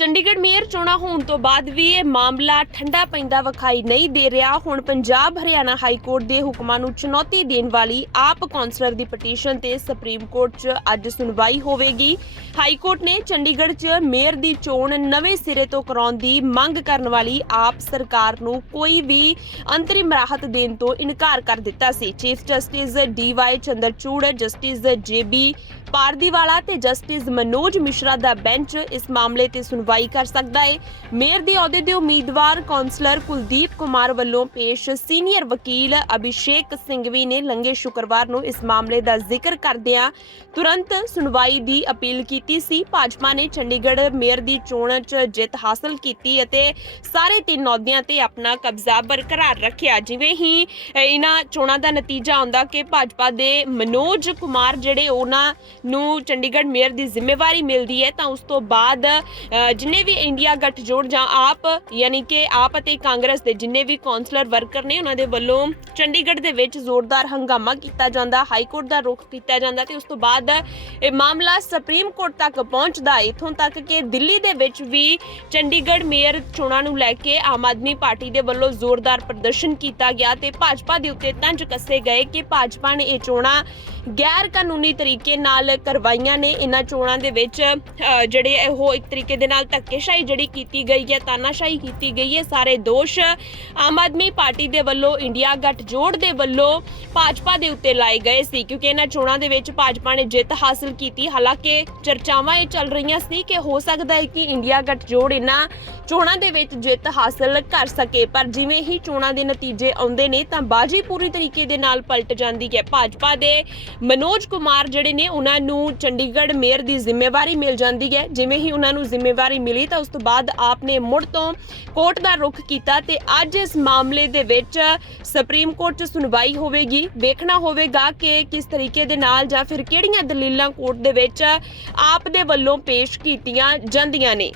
Chandigarh mayor ਚੋਣਾਂ ਹੋਣ ਤੋਂ ਬਾਅਦ ਵੀ ਇਹ ਮਾਮਲਾ ਠੰਡਾ ਪੈਂਦਾ ਵਿਖਾਈ ਨਹੀਂ ਦੇ ਰਿਹਾ। ਹੁਣ ਪੰਜਾਬ ਹਰਿਆਣਾ ਹਾਈ ਕੋਰਟ ਦੇ ਹੁਕਮਾਂ ਨੂੰ ਚੁਣੌਤੀ ਦੇਣ ਵਾਲੀ ਆਪ ਕੌਂਸਲਰ ਦੀ ਪਟੀਸ਼ਨ ਤੇ ਸੁਪਰੀਮ ਕੋਰਟ 'ਚ ਅੱਜ ਸੁਣਵਾਈ ਹੋਵੇਗੀ। ਹਾਈ ਕੋਰਟ ਨੇ ਚੰਡੀਗੜ੍ਹ 'ਚ ਮੇਅਰ ਦੀ ਚੋਣ ਨਵੇਂ ਸਿਰੇ ਤੋਂ ਕਰਾਉਣ ਦੀ ਮੰਗ ਕਰਨ ਵਾਲੀ ਆਪ ਸਰਕਾਰ ਨੂੰ ਕੋਈ ਵੀ ਅੰਤਰਿਮ ਰਾਹਤ ਦੇਣ ਤੋਂ ਇਨਕਾਰ ਕਰ ਦਿੱਤਾ ਸੀ। Chief justice D Y Chandrachud, justice J B Pardiwala ਤੇ ਜਸਟਿਸ ਮਨੋਜ ਮਿਸ਼ਰਾ ਦਾ ਬੈਂਚ ਇਸ ਮਾਮਲੇ ਤੇ ਸੁਣਵਾਈ ਕਰ ਸਕਦਾ ਹੈ। ਮੇਅਰ ਦੇ ਅਹੁਦੇ ਦੇ ਉਮੀਦਵਾਰ ਕਾਉਂਸਲਰ ਕੁਲਦੀਪ ਕੁਮਾਰ ਵੱਲੋਂ ਪੇਸ਼ ਸੀਨੀਅਰ ਵਕੀਲ ਅਭਿਸ਼ੇਕ ਸਿੰਘਵੀ ਨੇ ਲੰਘੇ ਸ਼ੁੱਕਰਵਾਰ ਨੂੰ ਇਸ ਮਾਮਲੇ ਦਾ ਜ਼ਿਕਰ ਕਰਦਿਆਂ ਤੁਰੰਤ ਸੁਣਵਾਈ ਦੀ ਅਪੀਲ ਕੀਤੀ ਸੀ। ਭਾਜਪਾ ਨੇ ਚੰਡੀਗੜ੍ਹ ਮੇਅਰ ਦੀ ਚੋਣ 'ਚ ਜਿੱਤ ਹਾਸਲ ਕੀਤੀ ਅਤੇ ਸਾਰੇ ਤਿੰਨ ਅਹੁਦਿਆਂ ਤੇ ਆਪਣਾ ਕਬਜ਼ਾ ਬਰਕਰਾਰ ਰੱਖਿਆ। ਜਿਵੇਂ ਹੀ ਇਹਨਾਂ ਚੋਣਾਂ ਦਾ ਨਤੀਜਾ ਆਉਂਦਾ ਕਿ ਭਾਜਪਾ ਦੇ ਮਨੋਜ ਕੁਮਾਰ ਜਿਹੜੇ ਉਹਨਾਂ ਨੂੰ ਚੰਡੀਗੜ੍ਹ ਮੇਅਰ ਦੀ ਜ਼ਿੰਮੇਵਾਰੀ ਮਿਲਦੀ ਹੈ ਤਾਂ ਉਸ ਤੋਂ ਬਾਅਦ ਜਿੰਨੇ ਵੀ ਇੰਡੀਆ ਗੱਠਜੋੜ ਜਾਂ ਆਪ, ਯਾਨੀ ਕਿ ਆਪ ਅਤੇ ਕਾਂਗਰਸ ਦੇ ਜਿੰਨੇ ਵੀ ਕਾਉਂਸਲਰ ਵਰਕਰ ਨੇ, ਉਹਨਾਂ ਦੇ ਵੱਲੋਂ ਚੰਡੀਗੜ੍ਹ ਦੇ ਵਿੱਚ ਜ਼ੋਰਦਾਰ ਹੰਗਾਮਾ ਕੀਤਾ ਜਾਂਦਾ, ਹਾਈ ਕੋਰਟ ਦਾ ਰੁਖ ਕੀਤਾ ਜਾਂਦਾ ਤੇ ਉਸ ਤੋਂ ਬਾਅਦ ਇਹ ਮਾਮਲਾ ਸੁਪਰੀਮ ਕੋਰਟ ਤੱਕ ਪਹੁੰਚਦਾ ਹੈ। ਇਥੋਂ ਤੱਕ ਕਿ ਦਿੱਲੀ ਦੇ ਵਿੱਚ ਵੀ ਚੰਡੀਗੜ੍ਹ ਮੇਅਰ ਚੋਣਾਂ ਨੂੰ ਲੈ ਕੇ ਆਮ ਆਦਮੀ ਪਾਰਟੀ ਦੇ ਵੱਲੋਂ ਜ਼ੋਰਦਾਰ ਪ੍ਰਦਰਸ਼ਨ ਕੀਤਾ ਗਿਆ ਤੇ ਭਾਜਪਾ ਦੇ ਉੱਤੇ ਤੰਜ ਕੱਸੇ ਗਏ ਕਿ ਭਾਜਪਾ ਨੇ ਇਹ ਚੋਣਾਂ ਗੈਰ ਕਾਨੂੰਨੀ ਤਰੀਕੇ ਨਾਲ ਕਰਵਾਈਆਂ ਨੇ। ਇਹਨਾਂ ਚੋਣਾਂ ਦੇ ਵਿੱਚ ਜਿਹੜੇ ਉਹ ਇੱਕ ਤਰੀਕੇ ਦੇ ਨਾਲ ਧੱਕੇਸ਼ਾਹੀ ਜਿਹੜੀ ਕੀਤੀ ਗਈ ਹੈ, ਤਾਨਾਸ਼ਾਹੀ ਕੀਤੀ ਗਈ ਹੈ, ਸਾਰੇ ਦੋਸ਼ ਆਮ ਆਦਮੀ ਪਾਰਟੀ ਦੇ ਵੱਲੋਂ ਇੰਡੀਆ ਗੱਠਜੋੜ ਦੇ ਵੱਲੋਂ ਭਾਜਪਾ ਦੇ ਉੱਤੇ ਲਾਏ ਗਏ ਸੀ, ਕਿਉਂਕਿ ਇਹਨਾਂ ਚੋਣਾਂ ਦੇ ਵਿੱਚ ਭਾਜਪਾ ਨੇ ਜਿੱਤ ਹਾਸਲ ਕੀਤੀ। ਹਾਲਾਂਕਿ ਚਰਚਾਵਾਂ ਇਹ ਚੱਲ ਰਹੀਆਂ ਸੀ ਕਿ ਹੋ ਸਕਦਾ ਹੈ ਕਿ ਇੰਡੀਆ ਗੱਠਜੋੜ ਇਹਨਾਂ ਚੋਣਾਂ ਦੇ ਵਿੱਚ ਜਿੱਤ ਹਾਸਲ ਕਰ ਸਕੇ, ਪਰ ਜਿਵੇਂ ਹੀ ਚੋਣਾਂ ਦੇ ਨਤੀਜੇ ਆਉਂਦੇ ਨੇ, ਤਾਂ ਬਾਜੀ ਪੂਰੀ ਤਰੀਕੇ ਦੇ ਨਾਲ ਪਲਟ ਜਾਂਦੀ ਹੈ। ਭਾਜਪਾ ਦੇ ਮਨੋਜ ਕੁਮਾਰ ਜਿਹੜੇ ਨੇ, ਉਹਨਾਂ ਨੂੰ ਚੰਡੀਗੜ੍ਹ ਮੇਅਰ ਦੀ ਜ਼ਿੰਮੇਵਾਰੀ ਮਿਲ ਜਾਂਦੀ ਹੈ। ਜਿਵੇਂ ਹੀ ਉਹਨਾਂ ਨੂੰ ਜ਼ਿੰਮੇਵਾਰੀ ਮਿਲੀ ਤਾਂ ਉਸ ਤੋਂ ਬਾਅਦ ਆਪ ਨੇ ਮੁੜ ਤੋਂ ਕੋਰਟ ਦਾ ਰੁਖ ਕੀਤਾ ਤੇ ਅੱਜ ਇਸ ਮਾਮਲੇ ਦੇ ਵਿੱਚ ਸੁਪਰੀਮ ਕੋਰਟ 'ਚ ਸੁਣਵਾਈ ਹੋਵੇਗੀ। ਵੇਖਣਾ ਹੋਵੇਗਾ ਕਿ ਕਿਸ ਤਰੀਕੇ ਦੇ ਨਾਲ ਜਾਂ ਫਿਰ ਕਿਹੜੀਆਂ ਦਲੀਲਾਂ ਕੋਰਟ ਦੇ ਵਿੱਚ ਆਪ ਦੇ ਵੱਲੋਂ ਪੇਸ਼ ਕੀਤੀਆਂ ਜਾਂਦੀਆਂ ਨੇ।